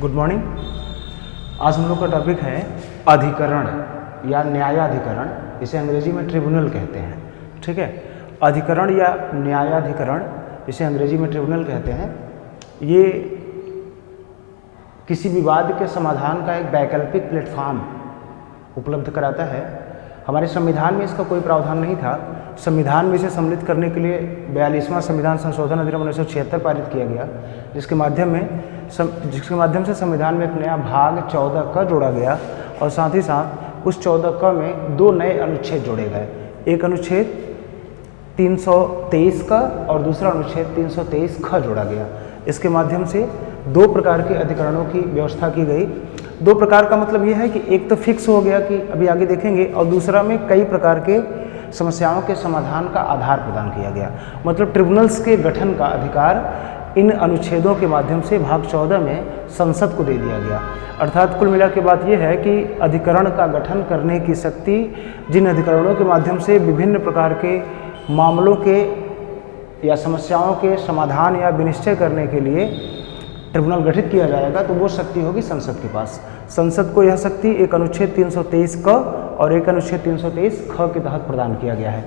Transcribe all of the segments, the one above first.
Good morning. आज हम लोग का टॉपिक है अधिकरण या न्यायाधिकरण, इसे अंग्रेजी में ट्रिब्यूनल कहते हैं। ठीक है, अधिकरण या न्यायाधिकरण, इसे अंग्रेजी में ट्रिब्यूनल कहते हैं। ये किसी विवाद के समाधान का एक वैकल्पिक प्लेटफॉर्म उपलब्ध कराता है। हमारे संविधान में इसका कोई प्रावधान नहीं था। संविधान में इसे सम्मिलित करने के लिए 42वां संविधान संशोधन अधिनियम 1976 पारित किया गया, जिसके माध्यम से संविधान में एक नया भाग 14 क जोड़ा गया और साथ ही साथ उस 14 क में 2 नए अनुच्छेद जोड़े गए। एक अनुच्छेद 323 का और दूसरा अनुच्छेद 323 ख जोड़ा गया। इसके माध्यम से 2 प्रकार के अधिकरणों की व्यवस्था की गई। 2 प्रकार का मतलब यह है कि एक तो फिक्स हो गया कि अभी आगे देखेंगे, और दूसरा में कई प्रकार के समस्याओं के समाधान का आधार प्रदान किया गया। मतलब ट्रिब्यूनल्स के गठन का अधिकार इन अनुच्छेदों के माध्यम से भाग 14 में संसद को दे दिया गया। अर्थात कुल मिला के बात यह है कि अधिकरण का गठन करने की शक्ति, जिन अधिकरणों के माध्यम से विभिन्न प्रकार के मामलों के या समस्याओं के समाधान या विनिश्चय करने के लिए ट्रिब्यूनल गठित किया जाएगा, तो वो शक्ति होगी संसद के पास। संसद को यह शक्ति एक अनुच्छेद 323 क और एक अनुच्छेद 323 ख के तहत प्रदान किया गया है।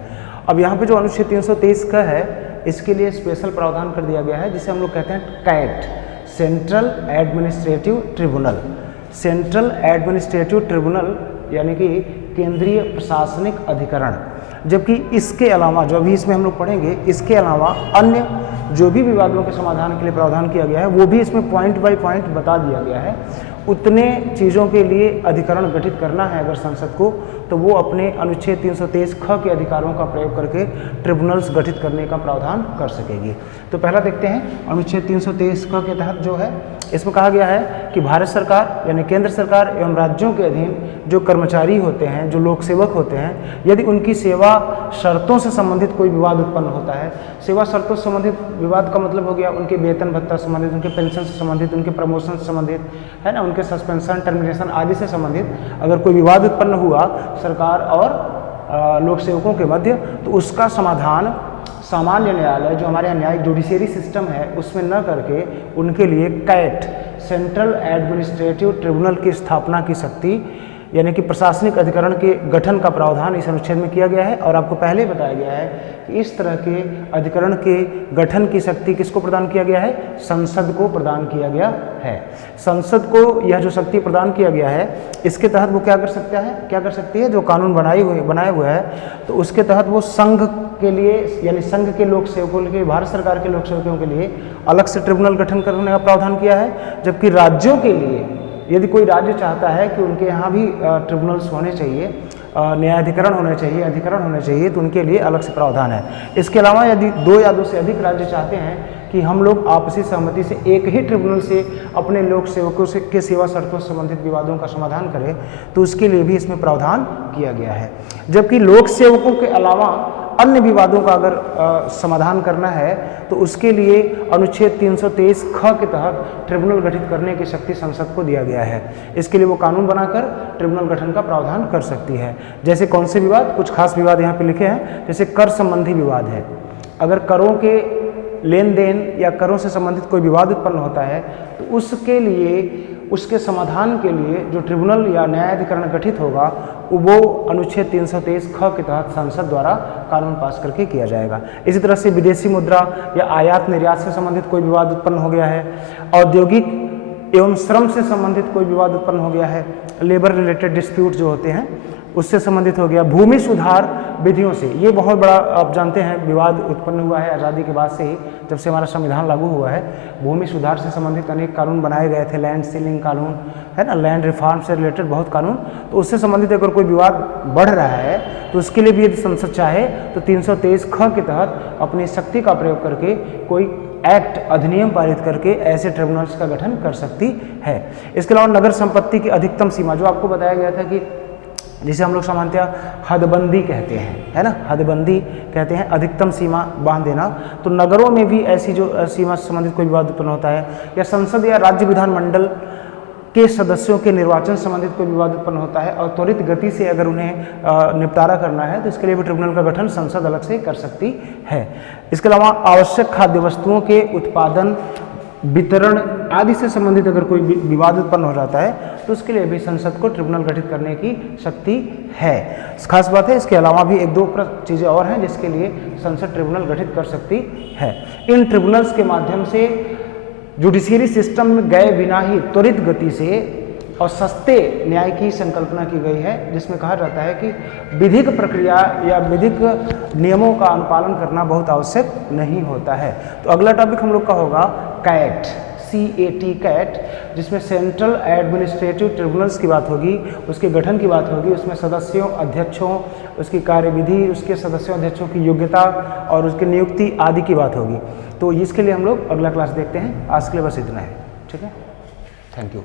अब यहाँ पे जो अनुच्छेद 323 क है, इसके लिए स्पेशल प्रावधान कर दिया गया है, जिसे हम लोग कहते हैं CAT, central administrative tribunal. Central administrative tribunal यानी कि केंद्रीय प्रशासनिक अधिकरण। जबकि इसके अलावा, जो अभी इसमें हम लोग पढ़ेंगे, इसके अलावा अन्य जो भी विवादों के समाधान के लिए प्रावधान किया गया है, वो भी इसमें पॉइंट बाय पॉइंट बता दिया गया है। उतने चीज़ों के लिए अधिकरण गठित करना है अगर संसद को, तो वो अपने अनुच्छेद 323 ख के अधिकारों का प्रयोग करके ट्रिब्यूनल्स गठित करने का प्रावधान कर सकेगी। तो पहला देखते हैं, अनुच्छेद 323 ख के तहत जो है, इसमें कहा गया है कि भारत सरकार यानी केंद्र सरकार एवं राज्यों के अधीन जो कर्मचारी होते हैं, जो लोक सेवक होते हैं, यदि उनकी सेवा शर्तों से संबंधित कोई विवाद उत्पन्न होता है, सेवा शर्तों से संबंधित विवाद का मतलब हो गया उनके वेतन भत्ता से संबंधित, उनके पेंशन से संबंधित, उनके प्रमोशन से संबंधित, है ना, उनके सस्पेंशन, टर्मिनेशन आदि से संबंधित अगर कोई विवाद उत्पन्न हुआ सरकार और लोक सेवकों के मध्य, तो उसका समाधान सामान्य न्यायालय, जो हमारे यहाँ न्यायिक जुडिशियरी सिस्टम है, उसमें न करके उनके लिए कैट, सेंट्रल एडमिनिस्ट्रेटिव ट्रिब्यूनल की स्थापना की शक्ति यानी कि प्रशासनिक अधिकरण के गठन का प्रावधान इस अनुच्छेद में किया गया है। और आपको पहले बताया गया है कि इस तरह के अधिकरण के गठन की शक्ति किसको प्रदान किया गया है? संसद को प्रदान किया गया है। संसद को यह जो शक्ति प्रदान किया गया है, इसके तहत वो क्या कर सकती है? जो कानून बनाए हुए है, तो उसके तहत वो संघ के लिए यानी संघ के लोक सेवकों के लिए, भारत सरकार के लोक सेवकों के लिए अलग से ट्रिब्यूनल गठन करने का प्रावधान किया है। जबकि राज्यों के लिए, यदि कोई राज्य चाहता है कि उनके यहाँ भी ट्रिब्यूनल्स होने चाहिए, न्यायाधिकरण होने चाहिए, अधिकरण होने चाहिए, तो उनके लिए अलग से प्रावधान है। इसके अलावा यदि 2 या 2 से अधिक राज्य चाहते हैं कि हम लोग आपसी सहमति से एक ही ट्रिब्यूनल से अपने लोक सेवकों के सेवा शर्तों से संबंधित विवादों का समाधान करें, तो उसके लिए भी इसमें प्रावधान किया गया है। जबकि लोक सेवकों के अलावा अन्य विवादों का अगर समाधान करना है, तो उसके लिए अनुच्छेद 323 ख के तहत ट्रिब्यूनल गठित करने की शक्ति संसद को दिया गया है। इसके लिए वो कानून बनाकर ट्रिब्यूनल गठन का प्रावधान कर सकती है। जैसे कौन से विवाद? कुछ खास विवाद यहाँ पे लिखे हैं। जैसे कर संबंधी विवाद है, अगर करों के लेन देन या करों से संबंधित कोई विवाद उत्पन्न होता है, तो उसके लिए, उसके समाधान के लिए जो ट्रिब्यूनल या न्यायाधिकरण गठित होगा, वो अनुच्छेद 323 ख के तहत संसद द्वारा कानून पास करके किया जाएगा। इसी तरह से विदेशी मुद्रा या आयात निर्यात से संबंधित कोई विवाद उत्पन्न हो गया है, औद्योगिक एवं श्रम से संबंधित कोई विवाद उत्पन्न हो गया है, लेबर रिलेटेड डिस्प्यूट जो होते हैं उससे संबंधित हो गया, भूमि सुधार विधियों से, ये बहुत बड़ा आप जानते हैं विवाद उत्पन्न हुआ है आज़ादी के बाद से ही, जब से हमारा संविधान लागू हुआ है। भूमि सुधार से संबंधित अनेक कानून बनाए गए थे, लैंड सीलिंग कानून, है ना, लैंड रिफॉर्म से रिलेटेड बहुत कानून। तो उससे संबंधित अगर कोई विवाद बढ़ रहा है, तो उसके लिए भी यदि संसद चाहे तो 323 ख के तहत अपनी शक्ति का प्रयोग करके कोई एक्ट, अधिनियम पारित करके ऐसे ट्रिब्यूनल्स का गठन कर सकती है। इसके अलावा नगर संपत्ति की अधिकतम सीमा, जो आपको बताया गया था कि जिसे हम लोग सामान्यतः हदबंदी कहते हैं, है ना, हदबंदी कहते हैं, अधिकतम सीमा बांध देना। तो नगरों में भी ऐसी जो सीमा से संबंधित कोई विवाद उत्पन्न होता है, या संसद या राज्य विधानमंडल के सदस्यों के निर्वाचन संबंधित कोई विवाद उत्पन्न होता है और त्वरित गति से अगर उन्हें निपटारा करना है, तो इसके लिए भी ट्रिब्यूनल का गठन संसद अलग से कर सकती है। इसके अलावा आवश्यक खाद्य वस्तुओं के उत्पादन वितरण आदि से संबंधित अगर कोई विवाद उत्पन्न हो जाता है तो उसके लिए भी संसद को ट्रिब्यूनल गठित करने की शक्ति है। खास बात है, इसके अलावा भी एक दो चीज़ें और हैं जिसके लिए संसद ट्रिब्यूनल गठित कर सकती है। इन ट्रिब्यूनल्स के माध्यम से जुडिशियरी सिस्टम में गए बिना ही त्वरित गति से और सस्ते न्याय की संकल्पना की गई है, जिसमें कहा जाता है कि विधिक प्रक्रिया या विधिक नियमों का अनुपालन करना बहुत आवश्यक नहीं होता है। तो अगला टॉपिक हम लोग का होगा कैट, CAT कैट, जिसमें सेंट्रल एडमिनिस्ट्रेटिव ट्रिब्यूनल्स की बात होगी, उसके गठन की बात होगी, उसमें सदस्यों, अध्यक्षों, उसकी कार्यविधि, उसके सदस्यों अध्यक्षों की योग्यता और उसकी नियुक्ति आदि की बात होगी। तो इसके लिए हम लोग अगला क्लास देखते हैं। आज के लिए बस इतना है, ठीक है, थैंक यू।